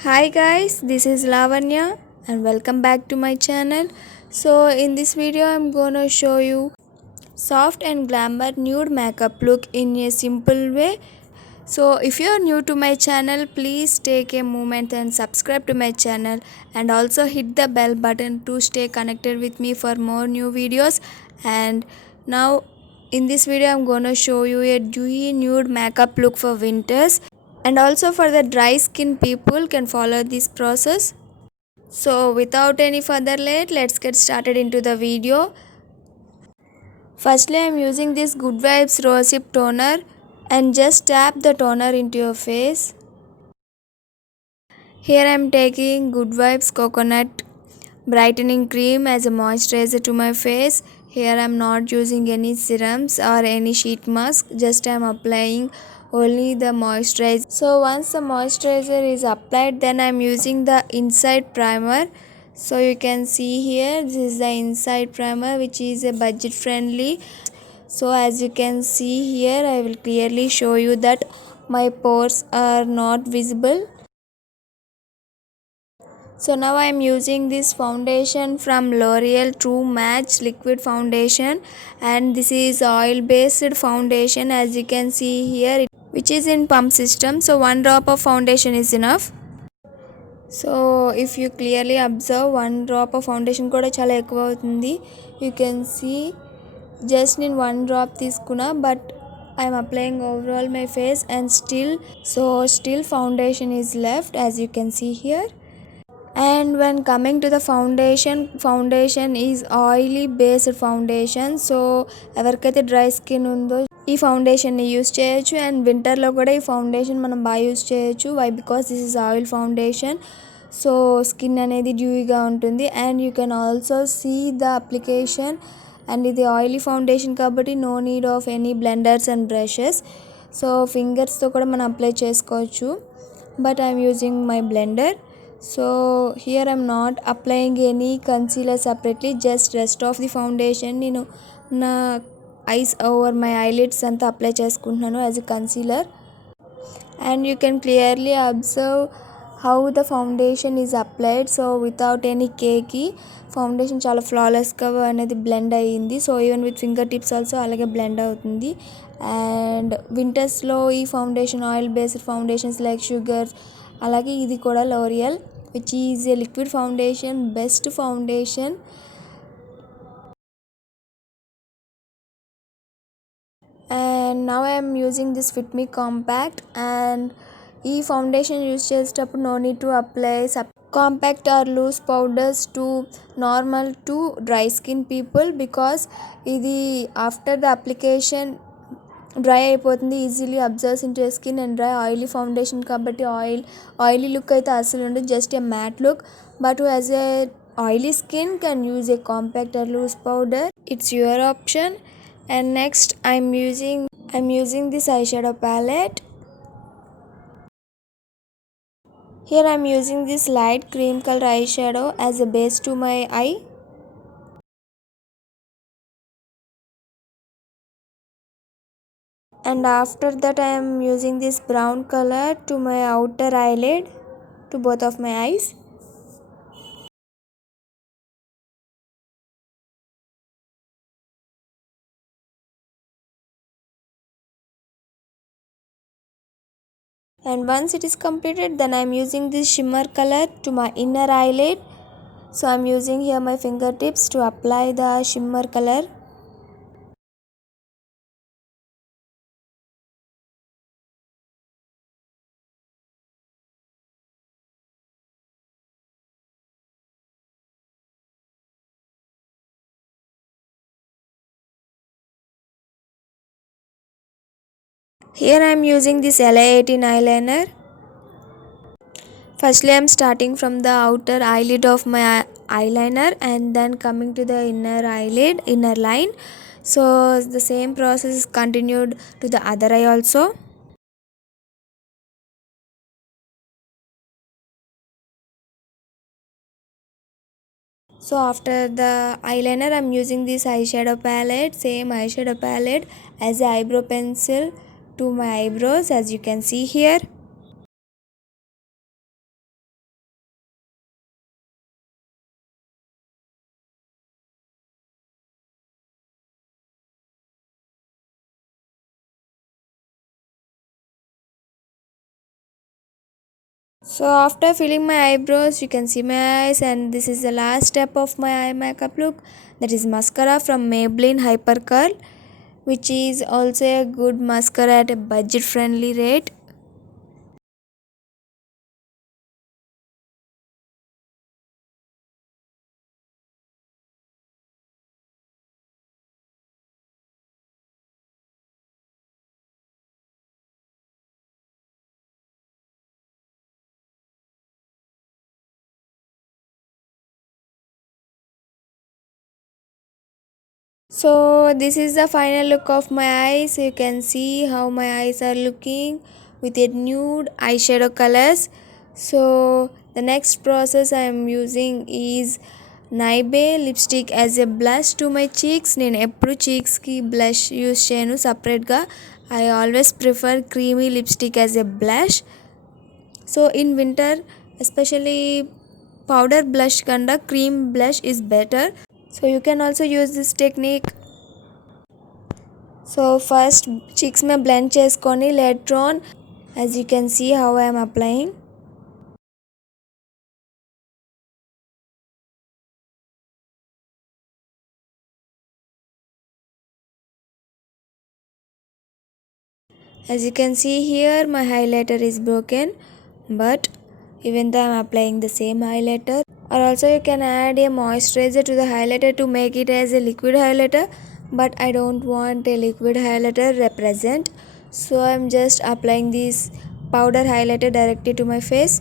Hi guys, this is Lavanya and welcome back to my channel. So in this video I'm gonna show you soft and glamour nude makeup look in a simple way. So if you are new to my channel, please take a moment and subscribe to my channel and also hit the bell button to stay connected with me for more new videos. And now in this video I'm gonna show you a dewy nude makeup look for winters, and also for the dry skin people can follow this process. So without any further late, let's get started into the video. Firstly, I'm using this Good Vibes Rosehip toner and just tap the toner into your face. Here I'm taking Good Vibes Coconut Brightening Cream as a moisturizer to my face. Here I'm not using any serums or any sheet mask, just I'm applying only the moisturizer. So once the moisturizer is applied, then I'm using the inside primer. So you can see here, this is the inside primer which is a budget friendly. So as you can see here, I will clearly show you that my pores are not visible. So now I am using this foundation from L'Oreal True Match Liquid Foundation, and this is oil based foundation as you can see here, which is in pump system. So one drop of foundation is enough. So if you clearly observe, one drop of foundation kuda chala ఎక్కువ అవుతుంది. You can see just in one drop తీసుకున్నా, but I am applying overall my face and still foundation is left as you can see here. And when coming to the foundation is oily based foundation. So ఎవరికైతే dry skin ఉందో ఈ ఫౌండేషన్ని use చేయొచ్చు, and వింటర్లో కూడా ఈ foundation మనం బాగా use చేయొచ్చు. Why because this is oil foundation. So skin అనేది డ్యూయిగా ఉంటుంది, and you can also see the application. And ఇది ఆయిలీ ఫౌండేషన్ కాబట్టి no need of any blenders and brushes. So ఫింగర్స్తో కూడా మనం అప్లై చేసుకోవచ్చు, but I'm using my blender. So here I'm not applying any concealer separately, just rest of the foundation నేను నా ice over my eyelids అంతా apply చేసుకుంటున్నాను as a concealer. And you can clearly observe how the foundation is applied. So without any cakey foundation చాలా ఫ్లాలెస్గా అనేది blend అయ్యింది. So even with fingertips also అలాగే blend అవుతుంది. And వింటర్స్లో ఈ foundation oil based foundations like sugar, అలాగే ఇది కూడా L'Oreal which is a liquid foundation, best foundation. And now I'm using this Fit Me compact. అండ్ ఈ ఫౌండేషన్ యూజ్ చేసేటప్పుడు no need to apply compact or loose powders to normal to dry skin people, because ఇది after the application dry అయిపోతుంది, easily absorbs into skin and dry. Oily foundation కాబట్టి oily look అయితే అసలు ఉండదు, just a mat look. But as a oily skin can use a compact or loose powder, it's your option. And next I'm using this eyeshadow palette. Here I'm using this light cream color eyeshadow as a base to my eye. And after that I am using this brown color to my outer eyelid, to both of my eyes. And once it is completed, then I am using this shimmer color to my inner eyelid. So I am using here my fingertips to apply the shimmer color. Here I am using this LA18 eyeliner. Firstly I am starting from the outer eyelid of my eyeliner and then coming to the inner eyelid, inner line. So the same process is continued to the other eye also. So after the eyeliner I am using this eyeshadow palette, same eyeshadow palette as a eyebrow pencil to my eyebrows as you can see here. So after filling my eyebrows, you can see my eyes, and this is the last step of my eye makeup look. That is mascara from Maybelline Hyper Curl, which is also a good mascara at a budget friendly rate. So this is the final look of my eyes. You can see how my eyes are looking with a nude eyeshadow colors. So the next process I am using is Nykaa lipstick as a blush to my cheeks. నేను ఎప్పుడు cheeksకి blush use చేయను సపరేట్గా. I always prefer creamy lipstick as a blush. So in winter, especially powder blush kanda cream blush is better. So you can also use this technique. So first cheeks mein blend cheskoni later on, as you can see how I am applying. As you can see here, my highlighter is broken, but even though I am applying the same highlighter, or also you can add a moisturizer to the highlighter to make it as a liquid highlighter, but I don't want a liquid highlighter represent, so I am just applying this powder highlighter directly to my face.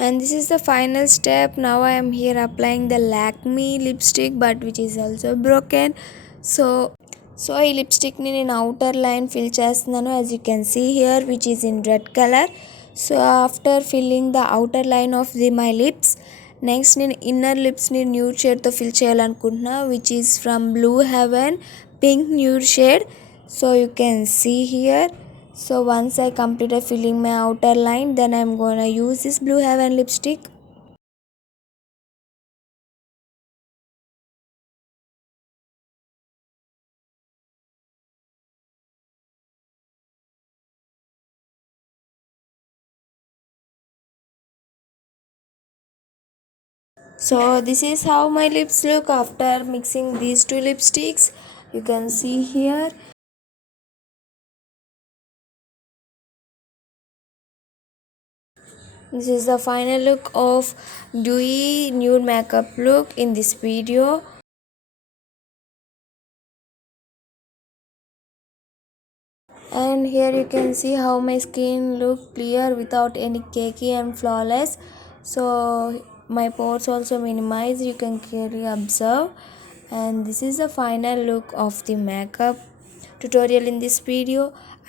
And this is the final step. Now I am here applying the Lakme lipstick, but which is also broken. So ఈ లిప్స్టిక్ని నేను outer line fill చేస్తున్నాను, as you can see here, which is in red color. So after filling the outer line of my lips, next నేను inner లిప్స్ని nude షేడ్తో fill చేయాలనుకుంటున్నా, which is from Blue Heaven pink nude shade. So you can see here. So once I completed filling my outer line, then I'm gonna use this Blue Heaven lipstick. So this is how my lips look after mixing these two lipsticks. You can see here. This is the final look of Dewy nude makeup look in this video. And here you can see how my skin look clear without any cakey and flawless. So my pores also minimized, you can clearly observe. And this is the final look of the makeup tutorial in this video.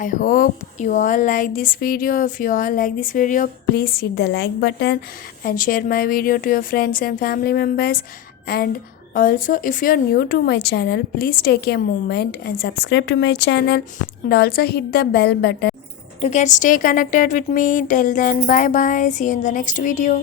I hope you all like this video. If you all like this video, please hit the like button and share my video to your friends and family members. And also, if you are new to my channel, please take a moment and subscribe to my channel, and also hit the bell button to stay connected with me. Till then, bye bye, see you in the next video.